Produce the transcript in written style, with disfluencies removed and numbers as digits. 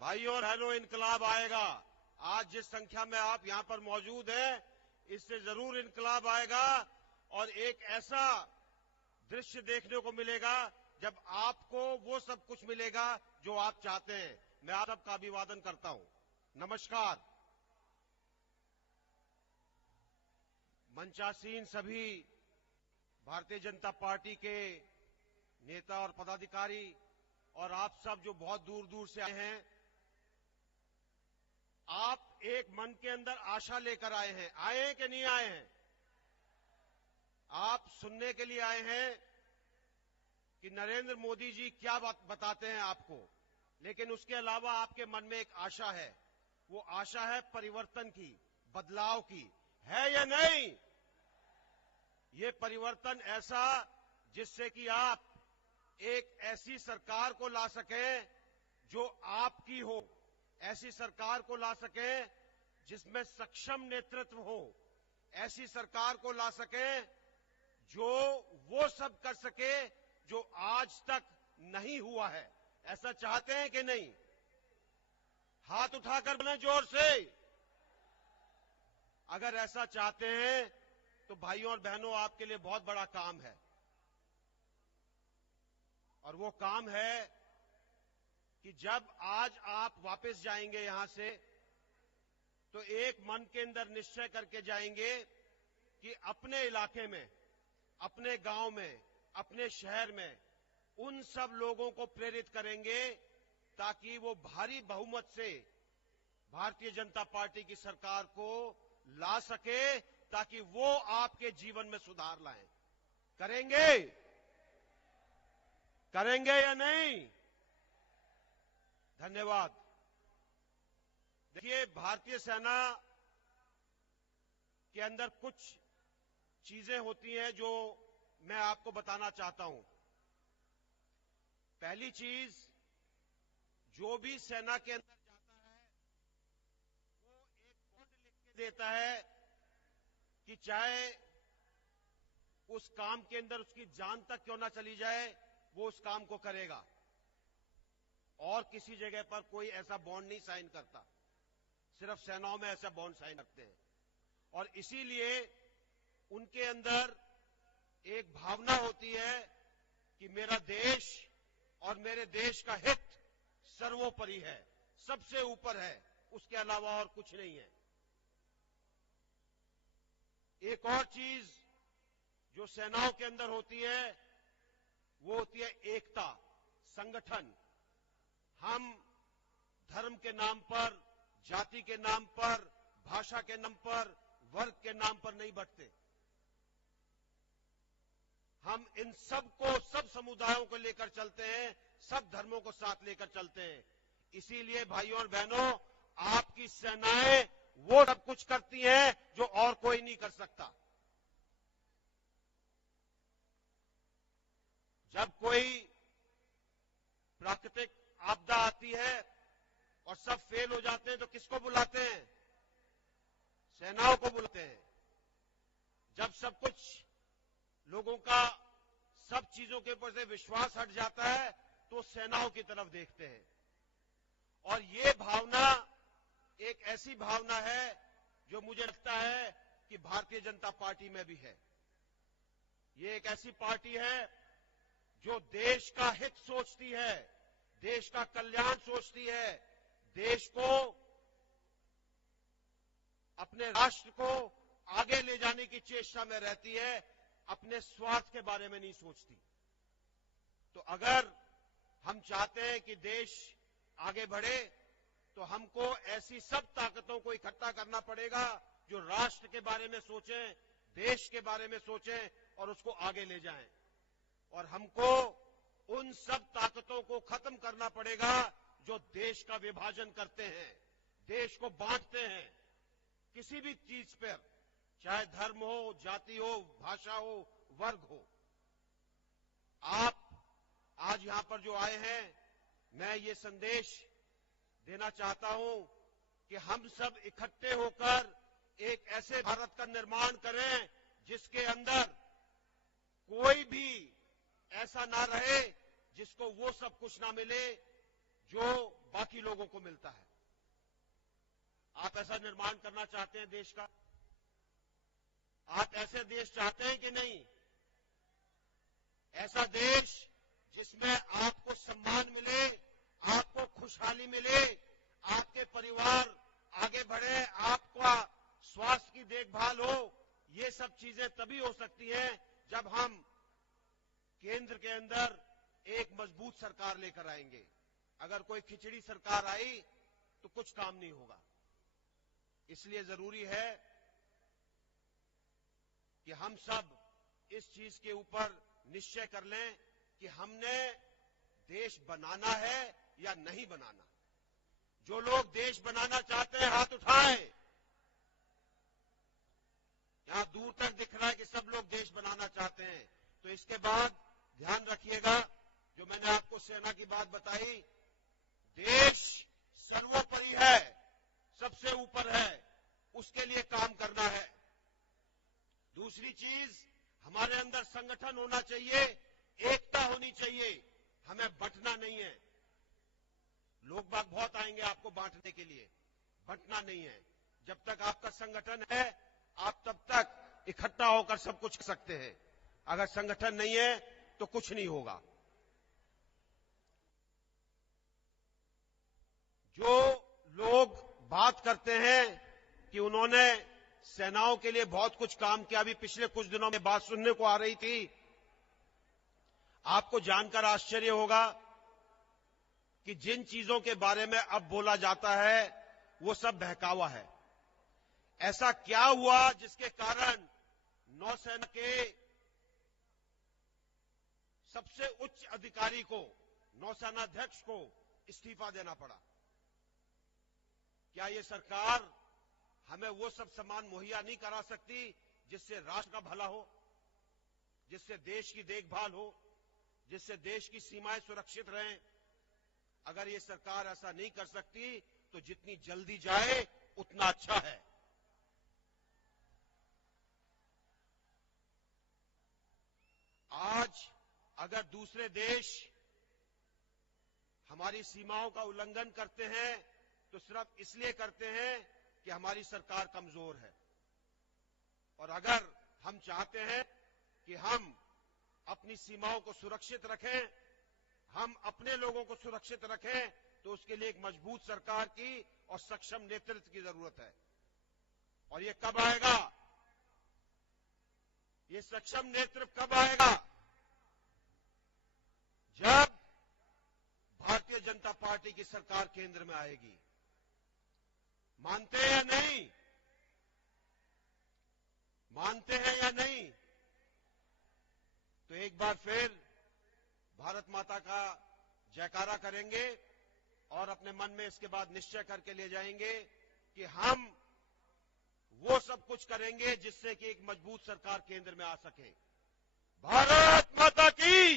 भाइयों और बहनों, इनकलाब आएगा। आज जिस संख्या में आप यहां पर मौजूद हैं, इससे जरूर इनकलाब आएगा और एक ऐसा दृश्य देखने को मिलेगा जब आपको वो सब कुछ मिलेगा जो आप चाहते हैं। मैं आप सबका अभिवादन करता हूं। नमस्कार। मंचासीन सभी भारतीय जनता पार्टी के नेता और पदाधिकारी और आप सब जो बहुत दूर दूर से आए हैं, आप एक मन के अंदर आशा लेकर आए हैं। आए हैं कि नहीं आए हैं? आप सुनने के लिए आए हैं कि नरेंद्र मोदी जी क्या बात बताते हैं आपको, लेकिन उसके अलावा आपके मन में एक आशा है। वो आशा है परिवर्तन की, बदलाव की। है या नहीं? ये परिवर्तन ऐसा जिससे कि आप एक ऐसी सरकार को ला सकें जो आपकी हो, ऐसी सरकार को ला सकें जिसमें सक्षम नेतृत्व हो, ऐसी सरकार को ला सकें जो वो सब कर सके जो आज तक नहीं हुआ है। ऐसा चाहते हैं कि नहीं? हाथ उठाकर बोलें जोर से। अगर ऐसा चाहते हैं तो भाइयों और बहनों, आपके लिए बहुत बड़ा काम है, और वो काम है कि जब आज आप वापस जाएंगे यहां से, तो एक मन के अंदर निश्चय करके जाएंगे कि अपने इलाके में, अपने गांव में, अपने शहर में उन सब लोगों को प्रेरित करेंगे ताकि वो भारी बहुमत से भारतीय जनता पार्टी की सरकार को ला सके, ताकि वो आपके जीवन में सुधार लाएं। करेंगे? करेंगे या नहीं? धन्यवाद। देखिए, भारतीय सेना के अंदर कुछ चीजें होती हैं जो मैं आपको बताना चाहता हूं। पहली चीज, जो भी सेना के अंदर जाता है वो एक बॉन्ड लिख के देता है कि चाहे उस काम के अंदर उसकी जान तक क्यों ना चली जाए, वो उस काम को करेगा। और किसी जगह पर कोई ऐसा बॉन्ड नहीं साइन करता, सिर्फ सेनाओं में ऐसा बॉन्ड साइन करते हैं। और इसीलिए उनके अंदर एक भावना होती है कि मेरा देश और मेरे देश का हित सर्वोपरि है, सबसे ऊपर है, उसके अलावा और कुछ नहीं है। एक और चीज जो सेनाओं के अंदर होती है वो होती है एकता, संगठन। हम धर्म के नाम पर, जाति के नाम पर, भाषा के नाम पर, वर्ग के नाम पर नहीं बंटते। हम इन सबको, सब समुदायों को लेकर चलते हैं, सब धर्मों को साथ लेकर चलते हैं। इसीलिए भाइयों और बहनों, आपकी सेनाएं वो सब कुछ करती हैं जो और कोई नहीं कर सकता। जब कोई प्राकृतिक आपदा आती है और सब फेल हो जाते हैं तो किसको बुलाते हैं? सेनाओं को बुलाते हैं। जब सब कुछ लोगों का सब चीजों के ऊपर से विश्वास हट जाता है तो सेनाओं की तरफ देखते हैं। और ये भावना एक ऐसी भावना है जो मुझे लगता है कि भारतीय जनता पार्टी में भी है। ये एक ऐसी पार्टी है जो देश का हित सोचती है, देश का कल्याण सोचती है, देश को, अपने राष्ट्र को आगे ले जाने की चेष्टा में रहती है, अपने स्वार्थ के बारे में नहीं सोचती। तो अगर हम चाहते हैं कि देश आगे बढ़े तो हमको ऐसी सब ताकतों को इकट्ठा करना पड़ेगा जो राष्ट्र के बारे में सोचें, देश के बारे में सोचें और उसको आगे ले जाएं। और हमको उन सब ताकतों को खत्म करना पड़ेगा जो देश का विभाजन करते हैं, देश को बांटते हैं किसी भी चीज पर, चाहे धर्म हो, जाति हो, भाषा हो, वर्ग हो। आप आज यहां पर जो आए हैं, मैं ये संदेश देना चाहता हूं कि हम सब इकट्ठे होकर एक ऐसे भारत का निर्माण करें जिसके अंदर कोई भी ऐसा ना रहे जिसको वो सब कुछ ना मिले जो बाकी लोगों को मिलता है। आप ऐसा निर्माण करना चाहते हैं देश का? आप ऐसे देश चाहते हैं कि नहीं? ऐसा देश जिसमें आपको सम्मान मिले, आपको खुशहाली मिले, आपके परिवार आगे बढ़े, आपका स्वास्थ्य की देखभाल हो। ये सब चीजें तभी हो सकती हैं जब हम केंद्र के अंदर एक मजबूत सरकार लेकर आएंगे। अगर कोई खिचड़ी सरकार आई तो कुछ काम नहीं होगा। इसलिए जरूरी है कि हम सब इस चीज के ऊपर निश्चय कर लें कि हमने देश बनाना है या नहीं बनाना। जो लोग देश बनाना चाहते हैं हाथ उठाएं। यहां दूर तक दिख रहा है कि सब लोग देश बनाना चाहते हैं। तो इसके बाद ध्यान रखिएगा, जो मैंने आपको सेना की बात बताई, देश सर्वोपरि है, सबसे ऊपर है, उसके लिए काम करना है। दूसरी चीज, हमारे अंदर संगठन होना चाहिए, एकता होनी चाहिए, हमें बंटना नहीं है। लोग बाग बहुत आएंगे आपको बांटने के लिए, बंटना नहीं है। जब तक आपका संगठन है, आप तब तक इकट्ठा होकर सब कुछ कर सकते हैं। अगर संगठन नहीं है तो कुछ नहीं होगा। जो लोग बात करते हैं कि उन्होंने सेनाओं के लिए बहुत कुछ काम किया, अभी पिछले कुछ दिनों में बात सुनने को आ रही थी, आपको जानकर आश्चर्य होगा कि जिन चीजों के बारे में अब बोला जाता है वो सब बहकावा है। ऐसा क्या हुआ जिसके कारण नौसेना के सबसे उच्च अधिकारी को, नौसेनाध्यक्ष को इस्तीफा देना पड़ा? क्या ये सरकार हमें वो सब सामान मुहैया नहीं करा सकती जिससे राष्ट्र का भला हो, जिससे देश की देखभाल हो, जिससे देश की सीमाएं सुरक्षित रहें? अगर ये सरकार ऐसा नहीं कर सकती तो जितनी जल्दी जाए उतना अच्छा है। आज अगर दूसरे देश हमारी सीमाओं का उल्लंघन करते हैं तो सिर्फ इसलिए करते हैं कि हमारी सरकार कमजोर है। और अगर हम चाहते हैं कि हम अपनी सीमाओं को सुरक्षित रखें, हम अपने लोगों को सुरक्षित रखें, तो उसके लिए एक मजबूत सरकार की और सक्षम नेतृत्व की जरूरत है। और ये कब आएगा? ये सक्षम नेतृत्व कब आएगा? जब भारतीय जनता पार्टी की सरकार केंद्र में आएगी। मानते हैं या नहीं? मानते हैं या नहीं? तो एक बार फिर भारत माता का जयकारा करेंगे और अपने मन में इसके बाद निश्चय करके ले जाएंगे कि हम वो सब कुछ करेंगे जिससे कि एक मजबूत सरकार केंद्र में आ सके। भारत माता की